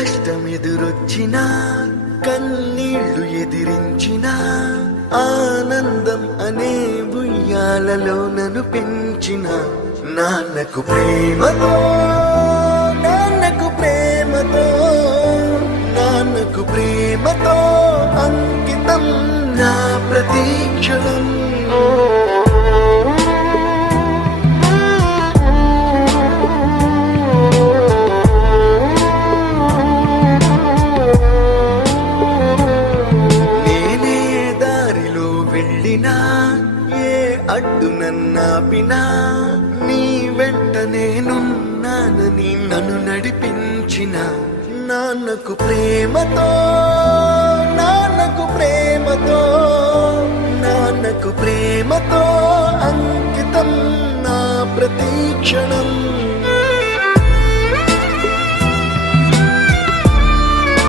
కష్టం ఎదురొచ్చినా కన్నీళ్లు ఎదిరించినా ఆనందం అనే ఉయ్యాలలో నన్ను పెంచిన నాన్నకు ప్రేమతో నాన్నకు ప్రేమతో నాన్నకు ప్రేమతో అంకితం నా ప్రతీక్షణం. ఏ అడ్డు నన్నాపినా నీ వెంట నేనున్నానని నన్ను నడిపించిన నాన్నకు ప్రేమతో నాన్నకు ప్రేమతో నాన్నకు ప్రేమతో అంకితం నా ప్రతీక్షణం.